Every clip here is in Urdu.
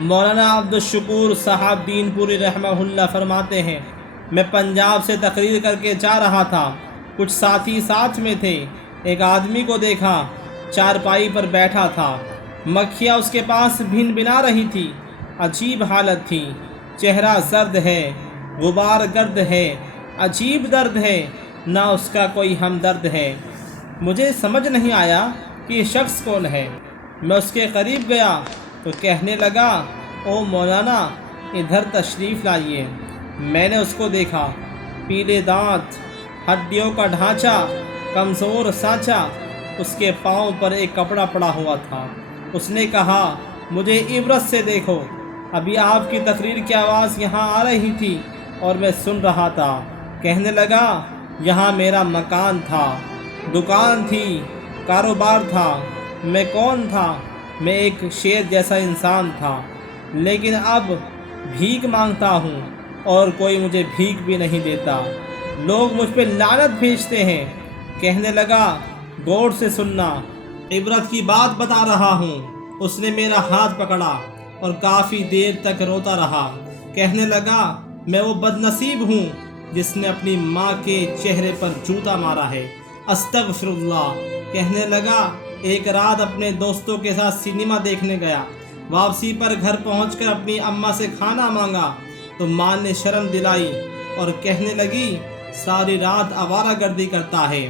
مولانا عبدالشکور صاحب دین پوری رحمہ اللہ فرماتے ہیں، میں پنجاب سے تقریر کر کے جا رہا تھا، کچھ ساتھی ساتھ میں تھے، ایک آدمی کو دیکھا، چارپائی پر بیٹھا تھا، مکھیاں اس کے پاس بھن بنا رہی تھی، عجیب حالت تھی، چہرہ زرد ہے، غبار گرد ہے، عجیب درد ہے، نہ اس کا کوئی ہمدرد ہے۔ مجھے سمجھ نہیں آیا کہ یہ شخص کون ہے۔ میں اس کے قریب گیا تو کہنے لگا، او مولانا ادھر تشریف لائیے۔ میں نے اس کو دیکھا، پیلے دانت، ہڈیوں کا ڈھانچہ کمزور سانچہ، اس کے پاؤں پر ایک کپڑا پڑا ہوا تھا۔ اس نے کہا، مجھے عبرت سے دیکھو، ابھی آپ کی تقریر کی آواز یہاں آ رہی تھی اور میں سن رہا تھا۔ کہنے لگا، یہاں میرا مکان تھا، دکان تھی، کاروبار تھا۔ میں کون تھا؟ میں ایک شیر جیسا انسان تھا، لیکن اب بھیک مانگتا ہوں اور کوئی مجھے بھیک بھی نہیں دیتا، لوگ مجھ پہ لعنت بھیجتے ہیں۔ کہنے لگا، غور سے سننا، عبرت کی بات بتا رہا ہوں۔ اس نے میرا ہاتھ پکڑا اور کافی دیر تک روتا رہا۔ کہنے لگا، میں وہ بد نصیب ہوں جس نے اپنی ماں کے چہرے پر جوتا مارا ہے، استغفر اللہ۔ کہنے لگا، ایک رات اپنے دوستوں کے ساتھ سینما دیکھنے گیا، واپسی پر گھر پہنچ کر اپنی اماں سے کھانا مانگا تو ماں نے شرم دلائی اور کہنے لگی، ساری رات آوارہ گردی کرتا ہے،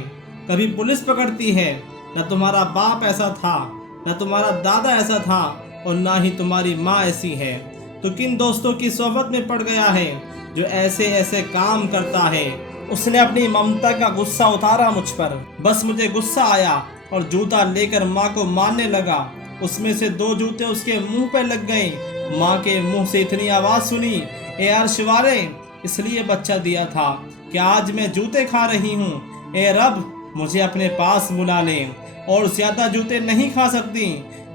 کبھی پولیس پکڑتی ہے، نہ تمہارا باپ ایسا تھا، نہ تمہارا دادا ایسا تھا، اور نہ ہی تمہاری ماں ایسی ہے، تو کن دوستوں کی صحبت میں پڑ گیا ہے جو ایسے ایسے کام کرتا ہے۔ اس نے اپنی ممتا کا غصہ اتارا مجھ پر، بس مجھے غصہ آیا اور جوتا لے کر ماں کو مارنے لگا۔ اس میں سے 2 جوتے اس کے منہ پہ لگ گئے۔ ماں کے منہ سے اتنی آواز سنی، اے عرش والے، اس لیے بچہ دیا تھا کہ آج میں جوتے کھا رہی ہوں، اے رب مجھے اپنے پاس بلا لے اور زیادہ جوتے نہیں کھا سکتی،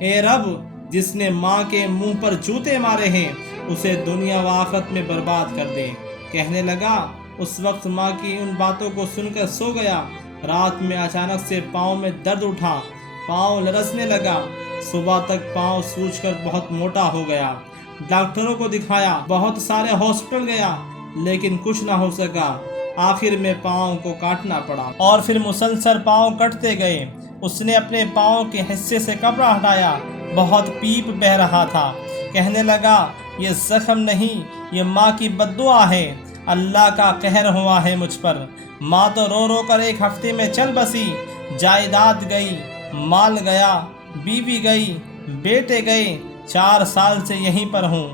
اے رب جس نے ماں کے منہ پر جوتے مارے ہیں اسے دنیا و آخرت میں برباد کر دے۔ کہنے لگا، اس وقت ماں کی ان باتوں کو سن کر سو گیا۔ رات میں اچانک سے پاؤں میں درد اٹھا، پاؤں لرزنے لگا، صبح تک پاؤں سوج کر بہت موٹا ہو گیا۔ ڈاکٹروں کو دکھایا، بہت سارے ہاسپٹل گیا، لیکن کچھ نہ ہو سکا۔ آخر میں پاؤں کو کاٹنا پڑا اور پھر مسلسل پاؤں کٹتے گئے۔ اس نے اپنے پاؤں کے حصے سے کپڑا ہٹایا، بہت پیپ بہہ رہا تھا۔ کہنے لگا، یہ زخم نہیں، یہ ماں کی بد دعا ہے، اللہ کا قہر ہوا ہے مجھ پر۔ ماں تو رو رو کر 1 ہفتے میں چل بسی، جائیداد گئی، مال گیا، بیوی گئی، بیٹے گئے، 4 سال سے یہیں پر ہوں۔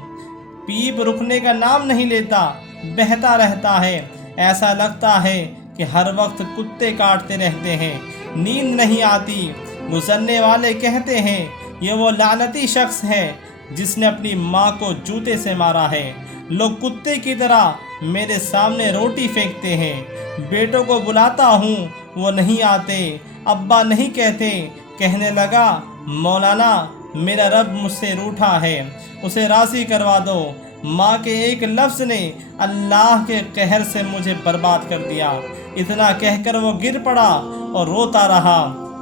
پیپ رکنے کا نام نہیں لیتا، بہتا رہتا ہے، ایسا لگتا ہے کہ ہر وقت کتے کاٹتے رہتے ہیں، نیند نہیں آتی۔ گزرنے والے کہتے ہیں، یہ وہ لعنتی شخص ہے جس نے اپنی ماں کو جوتے سے مارا ہے۔ لوگ کتے کی طرح میرے سامنے روٹی پھینکتے ہیں، بیٹوں کو بلاتا ہوں وہ نہیں آتے، ابا نہیں کہتے۔ کہنے لگا، مولانا میرا رب مجھ سے روٹھا ہے، اسے راضی کروا دو۔ ماں کے ایک لفظ نے اللہ کے قہر سے مجھے برباد کر دیا۔ اتنا کہہ کر وہ گر پڑا اور روتا رہا،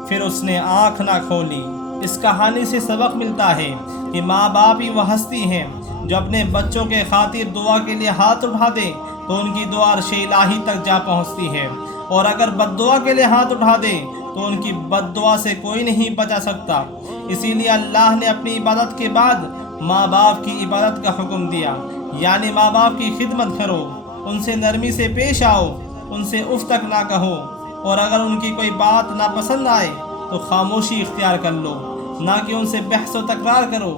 پھر اس نے آنکھ نہ کھولی۔ اس کہانی سے سبق ملتا ہے کہ ماں باپ ہی وہ ہستی ہیں جو اپنے بچوں کے خاطر دعا کے لیے ہاتھ اٹھا دے تو ان کی دعا عرش الہی تک جا پہنچتی ہے، اور اگر بد دعا کے لیے ہاتھ اٹھا دے تو ان کی بد دعا سے کوئی نہیں بچا سکتا۔ اسی لیے اللہ نے اپنی عبادت کے بعد ماں باپ کی عبادت کا حکم دیا، یعنی ماں باپ کی خدمت کرو، ان سے نرمی سے پیش آؤ، ان سے اف تک نہ کہو، اور اگر ان کی کوئی بات ناپسند آئے تو خاموشی اختیار کر لو، نہ کہ ان سے بحث و تکرار کرو،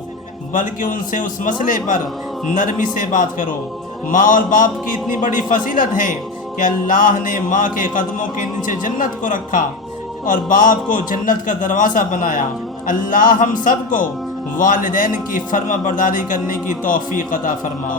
بلکہ ان سے اس مسئلے پر نرمی سے بات کرو۔ ماں اور باپ کی اتنی بڑی فضیلت ہے کہ اللہ نے ماں کے قدموں کے نیچے جنت کو رکھا اور باپ کو جنت کا دروازہ بنایا۔ اللہ ہم سب کو والدین کی فرما برداری کرنے کی توفیق عطا فرما۔